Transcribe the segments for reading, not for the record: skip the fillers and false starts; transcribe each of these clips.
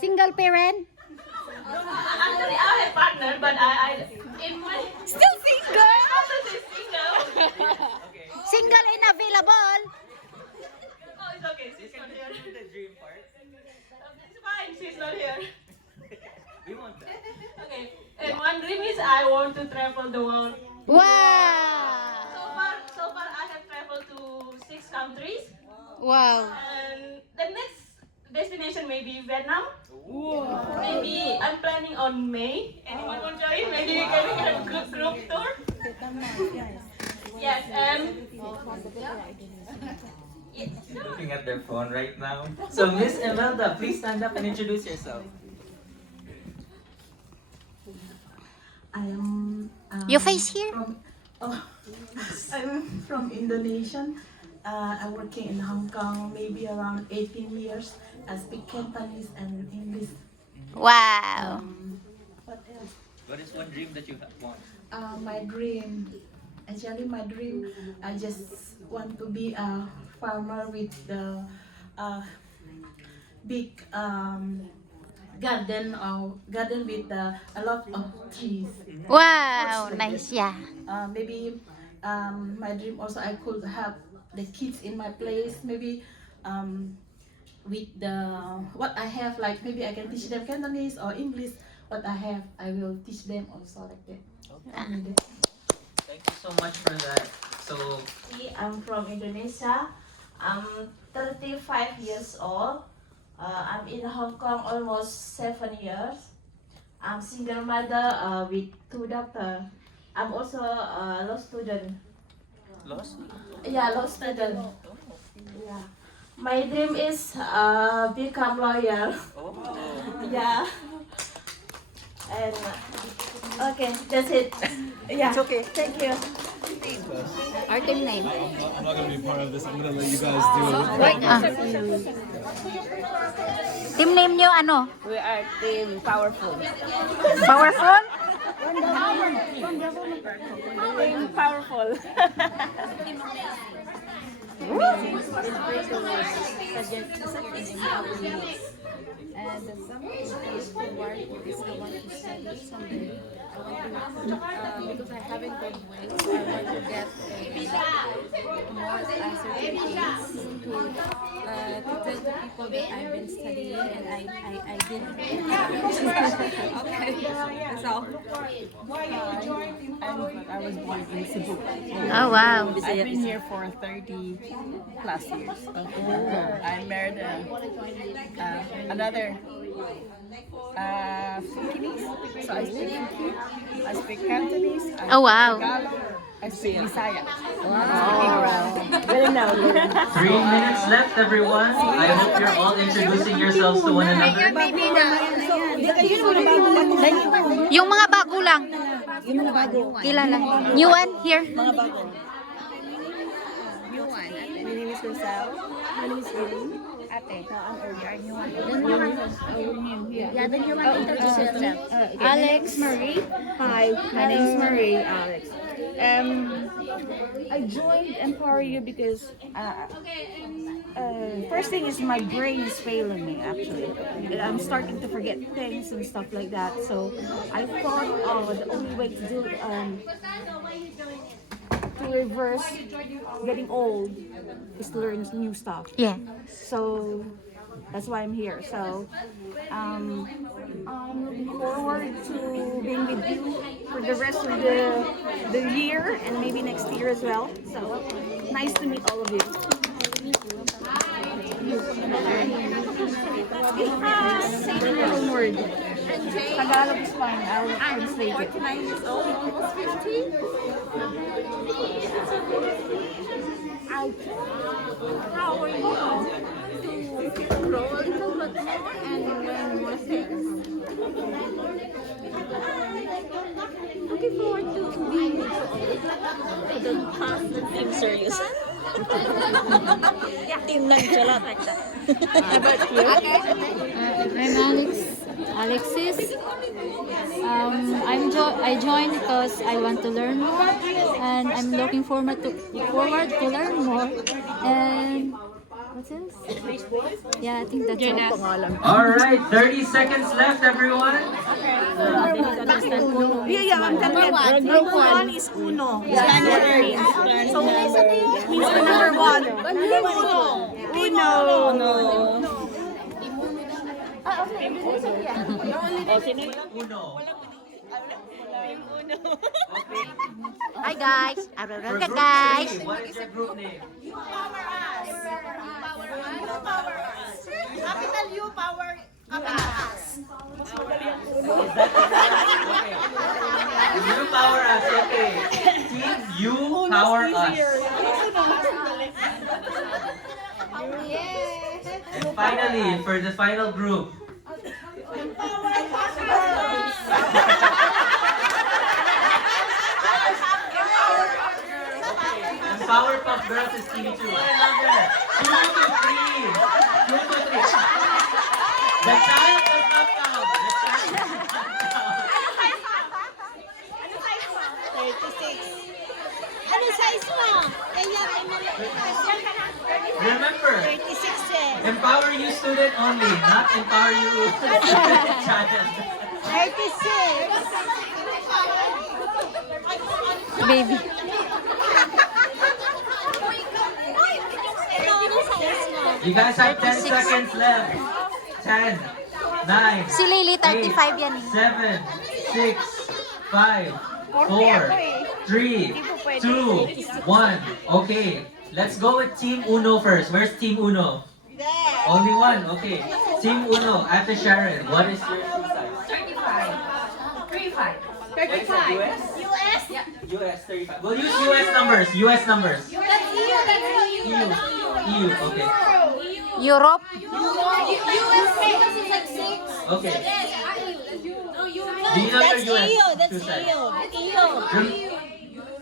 Single parent? Actually, I have a partner, but I in my Still single? also say single. Single and available? Oh, it's okay. She's not here. The dream part. It's fine. She's not here. We want that. Okay. And one dream is I want to travel the world. Wow! So far I have traveled to 6 countries. Wow! And the next destination may be Vietnam. Maybe I'm planning on May. Anyone want to join? Maybe we can have a group tour. Yes, and Looking at their phone right now. So Miss Imelda, please stand up and introduce yourself. I am. Your face here? I'm from Indonesia. I'm working in Hong Kong, maybe around 18 years. I speak Cantonese and English. Wow! What else? What is one dream that you want? My dream. Actually, my dream. I just want to be a farmer with the big garden or garden with a lot of trees. Wow! Nice, yeah. Maybe my dream also I could have the kids in my place. Maybe with the what I have, like maybe I can teach them Cantonese or English. What I have, I will teach them also like that. Thank you so much for that. So I'm from Indonesia. I'm 35 years old. I'm in Hong Kong almost 7 years. I'm single mother with 2 daughters. I'm also a law student. lost? Yeah, law student. Yeah. My dream is become lawyer. Oh. Yeah. And okay, that's it. Yeah. It's okay. Thank you. Our team name. I'm not gonna be part of this. I'm gonna let you guys do it. Wait, team name nyo ano? We are team powerful. Powerful? Team powerful. And someone is forward is the one to study someday. Because I haven't graduated, so I want to get more certificates to tell the people that I've been studying and I did. Okay, that's all. I was born in Cebu. Oh, wow. I've been here for 30 plus years. I married another Filipinese. So I speak Filipino, I speak Cantonese, I Oh, wow. speak Tagalog, I speak Bisaya. Three minutes left, everyone. I hope you're all introducing yourselves to one another. Yung mga bago lang. Kilala. New one here. My name is Rosal. My name is Erin. Ate. I'm Erin. Are you one? Yeah, then you want to introduce yourself. Alex Marie. Hi, my name is Marie Alex. I joined Empower You because first thing is my brain is failing me actually. I'm starting to forget things and stuff like that. So I thought the only way to do to reverse getting old is to learn new stuff. Yeah. So that's why I'm here. So I'm looking forward to being with you for the rest of the year and maybe next year as well. So nice to meet all of you. Say the little word. Tagalog is fine. I'll translate it. 9 years old, almost 50. How are you to grow a little bit more and learn more things? Looking forward to being with you all. The past that seems serious. Team lang charot. How about you? I'm Alexis. I joined because I want to learn more, and I'm looking forward to learn more. And Mountains? Yeah, I think that's all. Alright, 30 seconds left, everyone. Yeah, I'm telling you. Group 1 is Uno. January. So, means the number 1. Uno. Uno. Hi guys. For Aruraka group guys. 3, what is your group name? Capital U power. You power us, okay. Team you power us. And finally, for the final group. And Powerpuff Girls is Team 2. Ano number? 2 to 3. 2 to 3. The child does not count. The child does not count. Ano size mo? Kaya ay Remember, 36 empower you student only, not empower you child. 36. Baby. You guys have 10 seconds left. 10, 9, Si Lily, 35 yan eh. 7, 6, 5, 4, 3, 2, 1. Okay, let's go with Team Uno first. Where's Team Uno? Only one, okay. Team Uno, after Sharon, what is your shoe size? 35. 35. US? US? Yeah. US 35. We'll use US numbers. US numbers. EU. EU, okay. Europe. Okay. Do you know your US shoe size?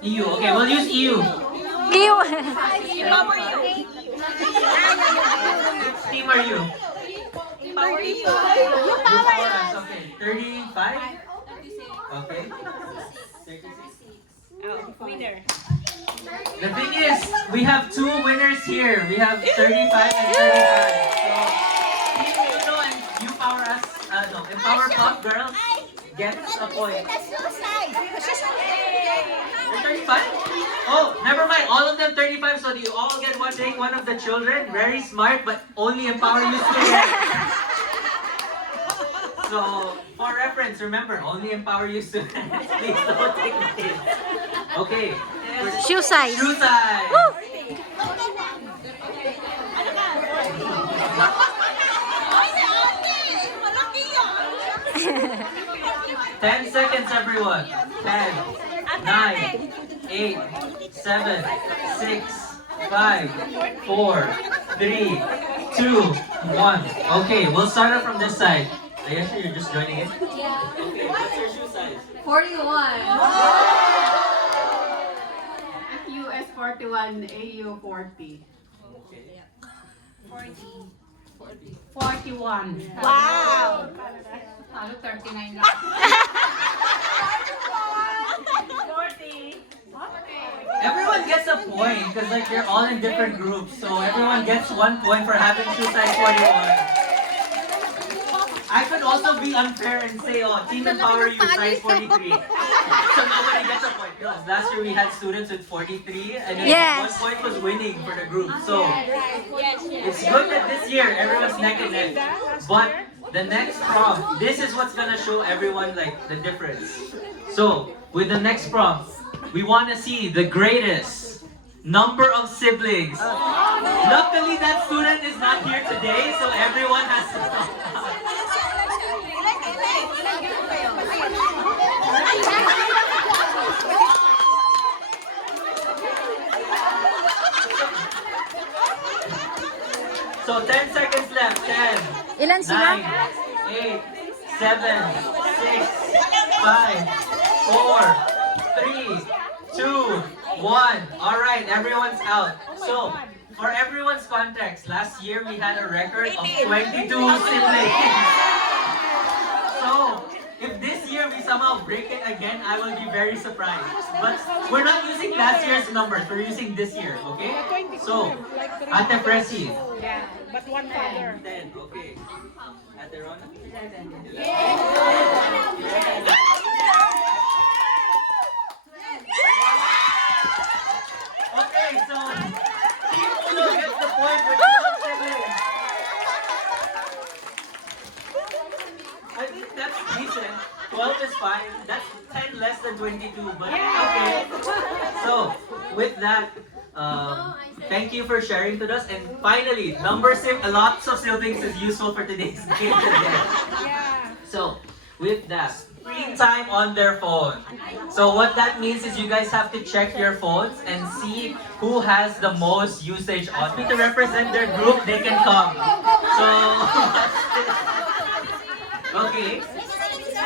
EU, okay, we'll use EU. Ew. Team are you? Power you. You power us, okay. 35? Okay. 36. Winner. The thing is, we have two winners here. We have 35 and 35. So, Team Uno and You Power Us, no, Empower Pop Girls gets a point. They're 35? Oh, never mind. All of them 35, so you all get one take one of the children. Very smart, but only Empower You students. So, for reference, remember, only Empower You students. Please don't take the kids. Okay. Shoe size. Shoe size. Woo! 10 seconds, everyone. 10, 9, 8, 7, 6, 5, 4, 3, 2, 1. Okay, we'll start off from this side. Ayesha, you're just joining in? Okay, what's your shoe size? 41. US 41, AU 40. Okay. 41. Wow. Halo 39 lang. 40. Everyone gets a point because like you're all in different groups, so everyone gets 1 point for having shoe size 41. I could also be unfair and say, oh, Team Empower You size 43. So nobody gets a point. No, last year we had students with 43 and then Yes. 1 point was winning for the group. So it's good that this year everyone's neck and neck. But the next prom, this is what's gonna show everyone like the difference. So with the next prom, we want to see the greatest number of siblings. Luckily that student is not here today, so everyone has to come out. So 10 seconds left. 10, Ilan sila? 9, 8, 7, 6, 5, 4, 3, 2, 1. Alright, everyone's out. So, for everyone's context, last year we had a record of 22 siblings. So, if this year we somehow break it again, I will be very surprised. But we're not using last year's numbers, we're using this year, okay? So, Ate Presi. Yeah, but one father. 10, okay. Ate Rona? Okay, so Team Uno gets the point with 7. I think that's decent. 12 is fine. That's 10 less than 22, but okay. So, with that, thank you for sharing with us. And finally, number sim, lots of siblings is useful for today's game today. So, with that, screen time on their phone. So what that means is you guys have to check your phones and see who has the most usage on. To represent their group, they can come. So, okay.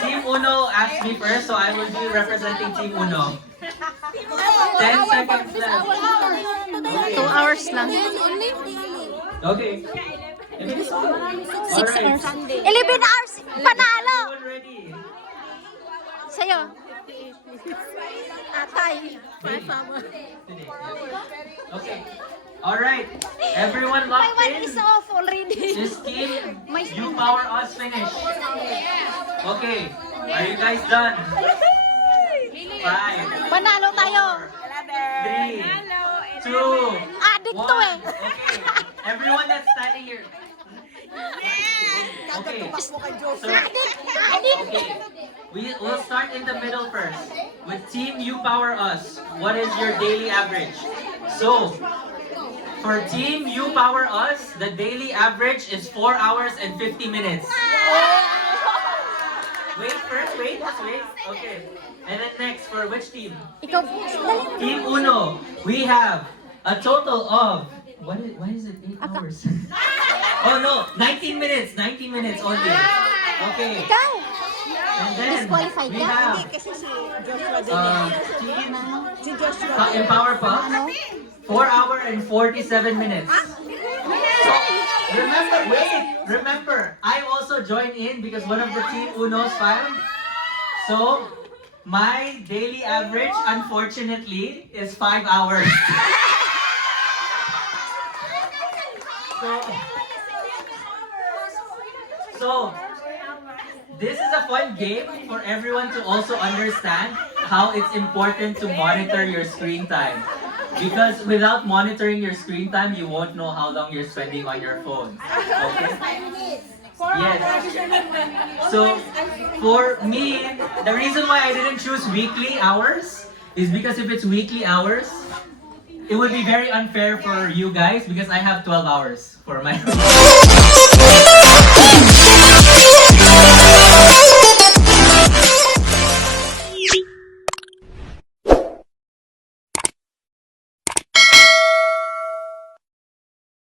Team Uno asked me first, so I will be representing Team Uno. 10 seconds left. 2 hours lang. Okay. 6 Alright. hours. 11 hours! Panalo! Everyone ready? Sa'yo. Atay. Okay. Alright. Everyone My locked one in? is off already. Just keep My you power us finish. Okay. Are you guys done? 5, Panalo tayo. 3, 2, Addict to eh. 1. Okay. Everyone that's standing here. Okay. So, okay. We'll start in the middle first. With Team You Power Us, what is your daily average? So, for Team You Power Us, the daily average is 4 hours and 50 minutes. Wait first, wait. Okay. And then next, for which team? Ikaw. Team Uno, we have a total of, why is it 8 hours? Oh no, 19 minutes only. Okay. Ikaw. And then, Disqualified we ka? have Kasi si Joshua din Team Si Joshua. Empower Puff, 4 hours and 47 minutes. So, remember, I also joined in because one of the Team Uno's fans. So, my daily average, unfortunately, is 5 hours. So, this is a fun game for everyone to also understand how it's important to monitor your screen time. Because without monitoring your screen time, you won't know how long you're spending on your phone. Okay? Yes. So, for me, the reason why I didn't choose weekly hours is because if it's weekly hours, it would be very unfair for you guys because I have 12 hours for my